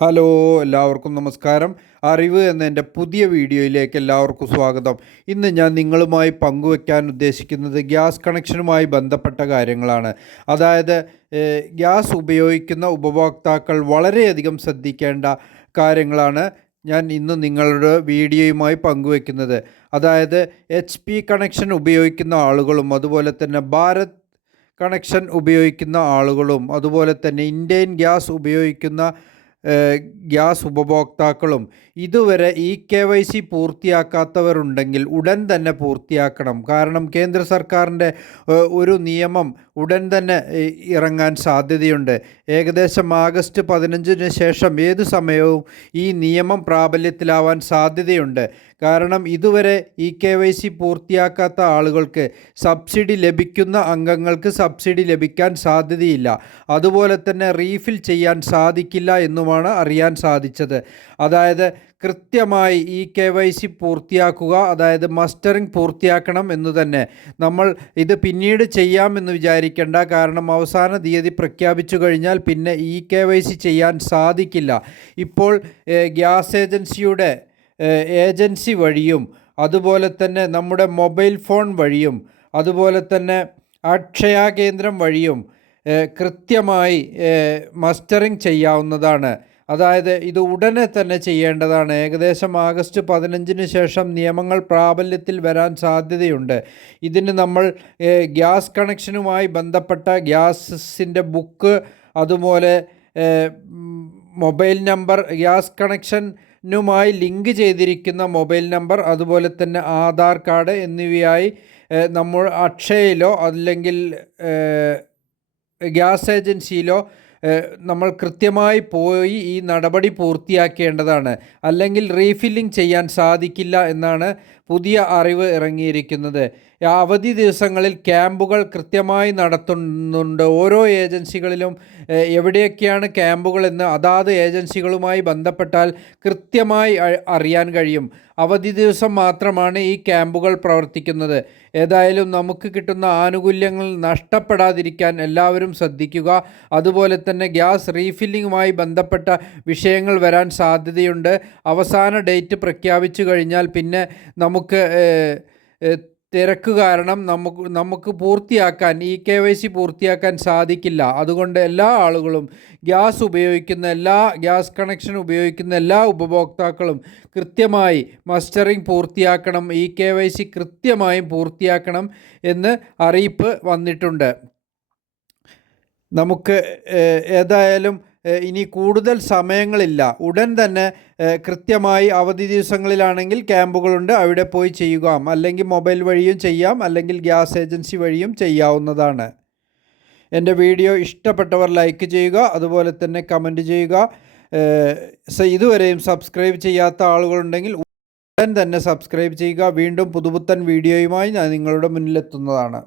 Hello എല്ലാവർക്കും നമസ്കാരം. അറിവ് എന്ന എന്റെ പുതിയ വീഡിയോയിലേക്ക് എല്ലാവർക്കും സ്വാഗതം. ഇന്ന് ഞാൻ നിങ്ങളുമായി പങ്കുവെക്കാൻ ഉദ്ദേശിക്കുന്നത് ഗ്യാസ് കണക്ഷനുമായി ബന്ധപ്പെട്ട കാര്യങ്ങളാണ്. അതായത് ഗ്യാസ് ഉപയോഗിക്കുന്ന ഉപഭോക്താക്കൾ വളരെയധികം ശ്രദ്ധിക്കേണ്ട കാര്യങ്ങളാണ് ഞാൻ ഇന്ന് നിങ്ങളുടെ വീഡിയോയുമായി പങ്കുവെക്കുന്നത് അതായത് എച്ച് പി കണക്ഷൻ ഉപയോഗിക്കുന്ന ആളുകളും അതുപോലെ തന്നെ ഭാരത് കണക്ഷൻ ഉപയോഗിക്കുന്ന ആളുകളും അതുപോലെ തന്നെ ഇന്ത്യൻ ഗ്യാസ് ഉപയോഗിക്കുന്ന ഗ്യാസ് ഉപഭോക്താക്കളും ഇതുവരെ ഇ കെ വൈ സി പൂർത്തിയാക്കാത്തവരുണ്ടെങ്കിൽ ഉടൻ തന്നെ പൂർത്തിയാക്കണം. കാരണം കേന്ദ്ര സർക്കാരിന്റെ ഒരു നിയമം ഉടൻ തന്നെ ഇറങ്ങാൻ സാധ്യതയുണ്ട്. ഏകദേശം ആഗസ്റ്റ് പതിനഞ്ചിന് ശേഷം ഏത് സമയവും ഈ നിയമം പ്രാബല്യത്തിലാവാൻ സാധ്യതയുണ്ട്. കാരണം ഇതുവരെ ഇ കെ വൈ സി പൂർത്തിയാക്കാത്ത ആളുകൾക്ക് സബ്സിഡി ലഭിക്കുന്ന അംഗങ്ങൾക്ക് സബ്സിഡി ലഭിക്കാൻ സാധ്യതയില്ല. അതുപോലെ തന്നെ റീഫിൽ ചെയ്യാൻ സാധിക്കില്ല എന്നുമാണ് അറിയാൻ സാധിച്ചത്. അതായത് കൃത്യമായി ഇ കെ വൈ സി പൂർത്തിയാക്കുക അതായത് മസ്റ്ററിംഗ് പൂർത്തിയാക്കണം എന്ന് തന്നെ. നമ്മൾ ഇത് പിന്നീട് ചെയ്യാമെന്ന് വിചാരിക്കേണ്ട. കാരണം അവസാന തീയതി പ്രഖ്യാപിച്ചു കഴിഞ്ഞാൽ പിന്നെ ഇ കെ വൈ സി ചെയ്യാൻ സാധിക്കില്ല. ഇപ്പോൾ ഗ്യാസ് ഏജൻസിയുടെ ഏജൻസി വഴിയും അതുപോലെ തന്നെ നമ്മുടെ മൊബൈൽ ഫോൺ വഴിയും അതുപോലെ തന്നെ അക്ഷയ കേന്ദ്രം വഴിയും കൃത്യമായി മസ്റ്ററിങ് ചെയ്യാവുന്നതാണ്. അതായത് ഇത് ഉടനെ തന്നെ ചെയ്യേണ്ടതാണ്. ഏകദേശം ആഗസ്റ്റ് പതിനഞ്ചിന് ശേഷം നിയമങ്ങൾ പ്രാബല്യത്തിൽ വരാൻ സാധ്യതയുണ്ട്. ഇതിന് നമ്മൾ ഗ്യാസ് കണക്ഷനുമായി ബന്ധപ്പെട്ട ഗ്യാസിന്റെ ബുക്ക് അതുപോലെ മൊബൈൽ നമ്പർ ഗ്യാസ് കണക്ഷനുമായി ലിങ്ക് ചെയ്തിരിക്കുന്ന മൊബൈൽ നമ്പർ അതുപോലെ തന്നെ ആധാർ കാർഡ് എന്നിവയായി നമ്മൾ അക്ഷയയിലോ അല്ലെങ്കിൽ ഗ്യാസ് ഏജൻസിയിലോ നമ്മൾ കൃത്യമായി പോയി ഈ നടപടി പൂർത്തിയാക്കേണ്ടതാണ്. അല്ലെങ്കിൽ റീഫില്ലിംഗ് ചെയ്യാൻ സാധിക്കില്ല എന്നാണ് പുതിയ അറിവ് ഇറങ്ങിയിരിക്കുന്നത്. അവധി ദിവസങ്ങളിൽ ക്യാമ്പുകൾ കൃത്യമായി നടത്തുന്നുണ്ട്. ഓരോ ഏജൻസികളിലും എവിടെയൊക്കെയാണ് ക്യാമ്പുകൾ എന്ന് അതാത് ഏജൻസികളുമായി ബന്ധപ്പെട്ടാൽ കൃത്യമായി അറിയാൻ കഴിയും. അവധി ദിവസം മാത്രമാണ് ഈ ക്യാമ്പുകൾ പ്രവർത്തിക്കുന്നത്. ഏതായാലും നമുക്ക് കിട്ടുന്ന ആനുകൂല്യങ്ങൾ നഷ്ടപ്പെടാതിരിക്കാൻ എല്ലാവരും ശ്രദ്ധിക്കുക. അതുപോലെ തന്നെ ഗ്യാസ് റീഫില്ലിങ്ങുമായി ബന്ധപ്പെട്ട വിഷയങ്ങൾ വരാൻ സാധ്യതയുണ്ട്. അവസാന ഡേറ്റ് പ്രഖ്യാപിച്ചു കഴിഞ്ഞാൽ പിന്നെ നമുക്ക് ഏഹ്, തിരക്ക് കാരണം നമുക്ക് നമുക്ക് പൂർത്തിയാക്കാൻ ഇ കെ വൈ സി പൂർത്തിയാക്കാൻ സാധിക്കില്ല. അതുകൊണ്ട് എല്ലാ ആളുകളും ഗ്യാസ് ഉപയോഗിക്കുന്ന എല്ലാ ഗ്യാസ് കണക്ഷൻ ഉപയോഗിക്കുന്ന എല്ലാ ഉപഭോക്താക്കളും കൃത്യമായി മസ്റ്ററിംഗ് പൂർത്തിയാക്കണം ഇ കെ വൈ സി കൃത്യമായും പൂർത്തിയാക്കണം എന്ന് അറിയിപ്പ് വന്നിട്ടുണ്ട്. നമുക്ക് ഏതായാലും ഇനി കൂടുതൽ സമയങ്ങളില്ല. ഉടൻ തന്നെ കൃത്യമായി അവധി ദിവസങ്ങളിലാണെങ്കിൽ ക്യാമ്പുകളുണ്ട്. അവിടെ പോയി ചെയ്യുക. അല്ലെങ്കിൽ മൊബൈൽ വഴിയും ചെയ്യാം. അല്ലെങ്കിൽ ഗ്യാസ് ഏജൻസി വഴിയും ചെയ്യാവുന്നതാണ്. എന്റെ വീഡിയോ ഇഷ്ടപ്പെട്ടവർ ലൈക്ക് ചെയ്യുക. അതുപോലെ തന്നെ കമന്റ് ചെയ്യുക. ഇതുവരെയും സബ്സ്ക്രൈബ് ചെയ്യാത്ത ആളുകളുണ്ടെങ്കിൽ ഉടൻ തന്നെ സബ്സ്ക്രൈബ് ചെയ്യുക. വീണ്ടും പുതുപുത്തൻ വീഡിയോയുമായി ഞാൻ നിങ്ങളുടെ മുന്നിലെത്തുന്നതാണ്.